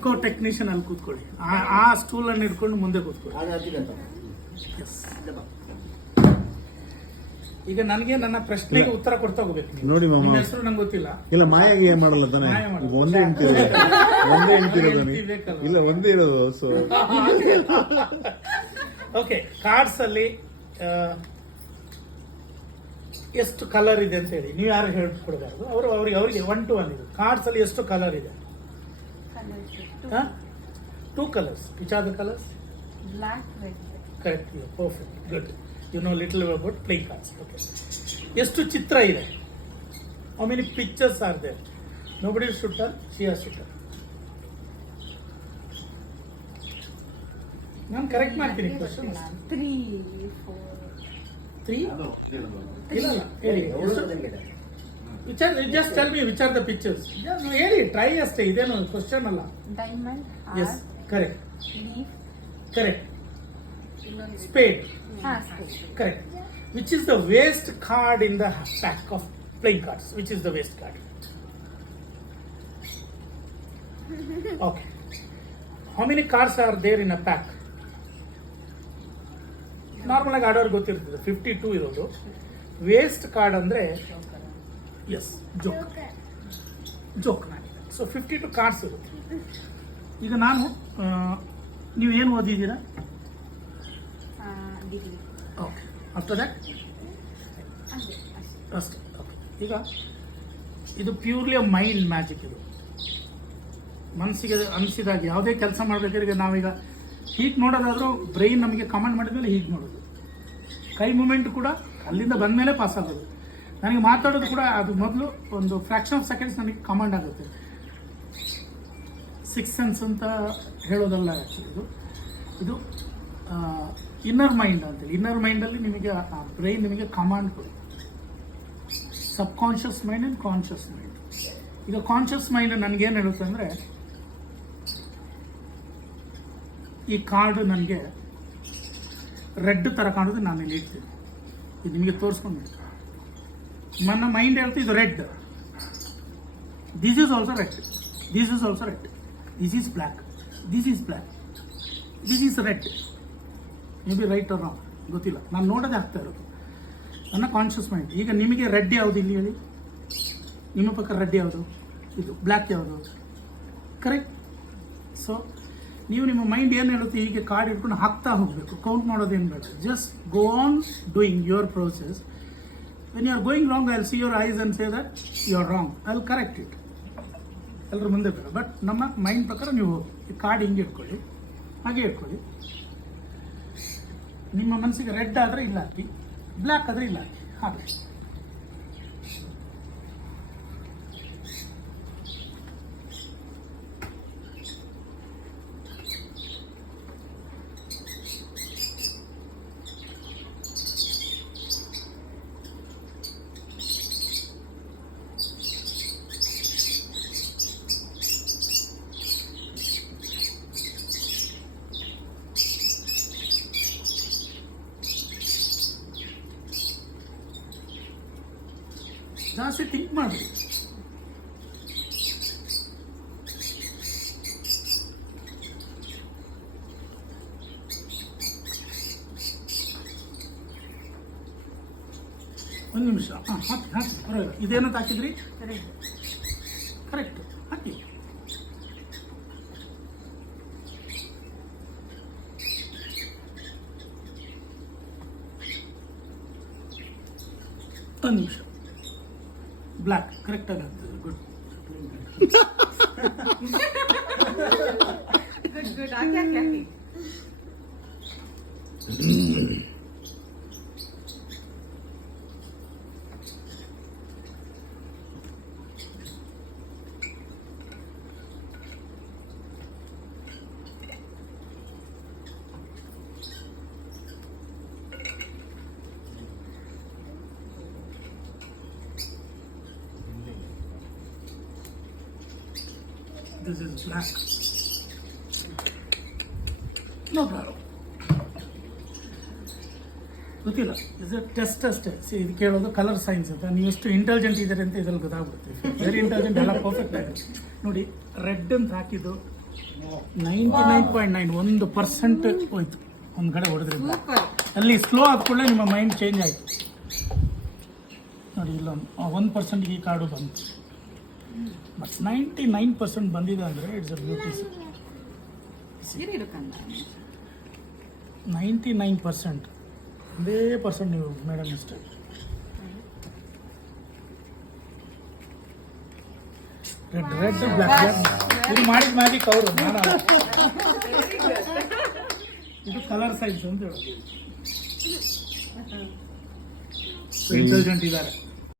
Eco technician ಅಲ್ಲಿ ಕೂತ್ಕೊಳ್ಳಿ, ಆ ಸ್ಟೂಲ್ ಅನ್ನು ಇಟ್ಕೊಂಡು ಮುಂದೆ ಕೂತ್ಕೊಳ್ಳಿ. Yes. ಈಗ ನನಗೆ ನನ್ನ ಪ್ರಶ್ನೆಗೆ ಉತ್ತರ ಕೊಡ್ತಾ ಹೋಗ್ಬೇಕು. ನೋಡಿ ಮಾಮ, ನಿಮ್ಮ ಹೆಸರು ನಂಗೆ ಗೊತ್ತಿಲ್ಲ. ಇಲ್ಲ ಮಾಯಾಗಿ ಏನ್ ಮಾಡಲ್ಲ ತಾನೆ, ಒಂದೇ ಹೆಂಡ್ತಿರೋದು, ಒಂದೇ ಹೆಂಡ್ತಿರೋದು, ಇಲ್ಲ ಒಂದೇ ಇರೋದು. ಸೊ ಓಕೆ, ಕಾರ್ಡ್ಸ್ ಅಲ್ಲಿ ಎಷ್ಟು ಕಲರ್ ಇದೆ ಅಂತ ಹೇಳಿ ನೀವು ಯಾರು ಹೇಳ್ಕೊಡ್ಬಾರ್ದು. ಅವರಿಗೆ 1 to 1 ಇದೆ. ಕಾರ್ಡ್ಸ್ ಅಲ್ಲಿ ಎಷ್ಟು ಕಲರ್ ಇದೆ? 2 colors. Which are the colors? Black, red. Correct. Yeah, perfect. Good. You know little about playing cards. Okay. ಎಷ್ಟು ಚಿತ್ರ ಇದೆ? How many pictures are there? Nobody should tell. She has to tell. ನಾನು correct ಮಾಡ್ತೀನಿ question. 3, 4. 3? ಇಲ್ಲ ಹೇಳಿ. Just tell me which are the pictures. ಹೇಳಿ, try ಅಷ್ಟೇ, ಇದೇನು question ಅಲ್ಲ. Diamond, Yes, correct. leaf. Correct. Spade. Spade. Correct. Which is the waste card in the pack of playing cards? Which is the waste card? Okay. How many cards are there in a pack? Normal ಆಗಿ ಆಡೋರು ಗೊತ್ತಿರ್ತದೆ, 52 ಇರೋದು. Waste card ಅಂದ್ರೆ S joke so 52 cards ಇರುತ್ತೆ. ಈಗ ನಾನು ನೀವು ಏನು ಓದಿದ್ದೀರಾ? Degree. ಓಕೆ, ಆಫ್ಟರ್ ದಟ್ ಅಷ್ಟೇ. ಓಕೆ, ಈಗ ಇದು ಪ್ಯೂರ್ಲಿ ಮೈಂಡ್ ಮ್ಯಾಜಿಕ್. ಇದು ಮನಸ್ಸಿಗೆ ಅನಿಸಿದಾಗ ಯಾವುದೇ ಕೆಲಸ ಮಾಡಬೇಕಾದ್ರೆ ನಾವೀಗ ಹೀಗೆ ನೋಡೋದಾದ್ರೂ ಬ್ರೈನ್ ನಮಗೆ ಕಮಾಂಡ್ ಮಾಡಿದ್ಮೇಲೆ ಹೀಗೆ ನೋಡೋದು, ಕೈ ಮೂಮೆಂಟ್ ಕೂಡ ಅಲ್ಲಿಂದ ಬಂದಮೇಲೆ ಪಾಸ್ ಆಗೋದು. ನನಗೆ ಮಾತಾಡೋದು ಕೂಡ ಅದು ಮೊದಲು ಒಂದು ಫ್ರಾಕ್ಷನ್ ಆಫ್ ಸೆಕೆಂಡ್ಸ್ ನನಗೆ ಕಮಾಂಡ್ ಆಗುತ್ತೆ. 6th ಸೆನ್ಸ್ ಅಂತ ಹೇಳೋದಲ್ಲ ಆ್ಯಕ್ಚುಲಿ, ಇದು ಇನ್ನರ್ ಮೈಂಡ್ ಅಂತೇಳಿ. ಇನ್ನರ್ ಮೈಂಡಲ್ಲಿ ನಿಮಗೆ ಬ್ರೈನ್ ನಿಮಗೆ ಕಮಾಂಡ್ ಕೊಡಿ. Subconscious mind and conscious mind. ಈಗ ಕಾನ್ಷಿಯಸ್ ಮೈಂಡ್ ನನಗೇನು ಹೇಳುತ್ತೆ ಅಂದರೆ, ಈ ಕಾರ್ಡು ನನಗೆ ರೆಡ್ ಥರ ಕಾಣೋದು ನಾನು ಇಲ್ಲಿ ಇಡ್ತೀನಿ, ಇದು ನಿಮಗೆ ತೋರಿಸ್ಕೊಂಡು. ನನ್ನ ಮೈಂಡ್ ಹೇಳ್ತೀವಿ ಇದು red, this is also red, this is also red, this is black, this is black, this is red. Maybe right or wrong ಗೊತ್ತಿಲ್ಲ, ನಾನು ನೋಡೋದೇ ಆಗ್ತಾ ಇರೋದು ನನ್ನ ಕಾನ್ಷಿಯಸ್ ಮೈಂಡ್. ಈಗ ನಿಮಗೆ ರೆಡ್ ಯಾವುದು ಇಲ್ಲಿ ಹೇಳಿ, ನಿಮ್ಮ ಪಕ್ಕ ರೆಡ್ ಯಾವುದು, ಇದು ಬ್ಲ್ಯಾಕ್ ಯಾವುದು? ಕರೆಕ್ಟ್. ಸೊ ನೀವು ನಿಮ್ಮ ಮೈಂಡ್ ಏನು ಹೇಳುತ್ತೆ, ಹೀಗೆ ಕಾರ್ಡ್ ಇಟ್ಕೊಂಡು ಹಾಕ್ತಾ ಹೋಗಬೇಕು, ಕೌಂಟ್ ಮಾಡೋದೇನು ಬೇಡ. Just go on doing your process. When you are going wrong, I will see your eyes and say that you are wrong, I will correct it. ಎಲ್ಲರ ಮುಂದೆ ಬೇಡ, ಬಟ್ ನಮ್ಮ ಮೈಂಡ್ ಪ್ರಕಾರ ನೀವು ಹೋಗಿ ಈ ಕಾರ್ಡ್ ಹಿಂಗೆ ಇಟ್ಕೊಳ್ಳಿ, ಹಾಗೆ ಇಟ್ಕೊಳ್ಳಿ. ನಿಮ್ಮ ಮನಸ್ಸಿಗೆ ರೆಡ್ ಆದರೆ ಇಲ್ಲ ಹಾಕಿ, ಬ್ಲ್ಯಾಕ್ ಆದರೆ ಇಲ್ಲ ಹಾಕಿ, ಹಾಗೆ. ಜಾಸ್ತಿ ಥಿಂಕ್ ಮಾಡಿ. ಒಂದು ನಿಮಿಷ, ಹಾಕಿ ಪರವಾಗಿಲ್ಲ. ಇದೇನಂತ ಹಾಕಿದ್ರಿ? ಕರೆಕ್ಟ್, ಹಾಕಿ. ಒಂದು ನಿಮಿಷ, ಬ್ಲ್ಯಾಕ್ ಕರೆಕ್ಟ್ ಆಗಿ ಆಗ್ತದೆ. Good good. Hockey. This is black. No problem. ಗೊತ್ತಿಲ್ಲ, ಇಸ್ ಎ ಟೆಸ್ಟ್ ಅಷ್ಟೇ. ಇದು ಕೇಳೋದು ಕಲರ್ ಸೈನ್ಸ್ ಅಂತ. ನೀವು ಎಷ್ಟು ಇಂಟೆಲಿಜೆಂಟ್ ಇದ್ದಾರೆ ಅಂತ ಇದ್ರಲ್ಲಿ ಗೊತ್ತಾಗ್ಬಿಡುತ್ತೆ. ವೆರಿ ಇಂಟೆಲಿಜೆಂಟ್, ಎಲ್ಲ ಪರ್ಫೆಕ್ಟ್ ಆಗುತ್ತೆ. ನೋಡಿ, ರೆಡ್ ಅಂತ ಹಾಕಿದ್ದು 99.9 1% ಹೋಯ್ತು ಒಂದು ಕಡೆ ಹೊಡೆದ್ರಿಂದ. ಸೂಪರ್. ಅಲ್ಲಿ ಸ್ಲೋ ಆದ ಕೂಡಲೇ ನಿಮ್ಮ ಮೈಂಡ್ ಚೇಂಜ್ ಆಯಿತು ನೋಡಿ. ಇಲ್ಲೊಂದು 1% ಈ ಕಾರ್ಡು ಬಂತು, ಬಟ್ 99% ಬಂದಿದೆ ಅಂದರೆ ಇಟ್ಸ್ ಅ ಬ್ಯೂಟಿ. ಸೀರೆ ಇಡಕ್ಕಂತ 99% ಒಂದೇ ಪರ್ಸೆಂಟ್ ನೀವು ಮೇಡಮ್ ಅಷ್ಟೇ. ರೆಡ್ ಬ್ಲ್ಯಾಕ್ ಇದು ಮಾಡಿದ ಮ್ಯಾಜಿಕ್ ಅವರು, ನಾನು ಇದು ಕಲರ್ ಸೈನ್ಸ್ ಅಂತ ಹೇಳೋದು. ಇಂಟೆಲಿಜೆಂಟ್ ಇದ್ದಾರೆ.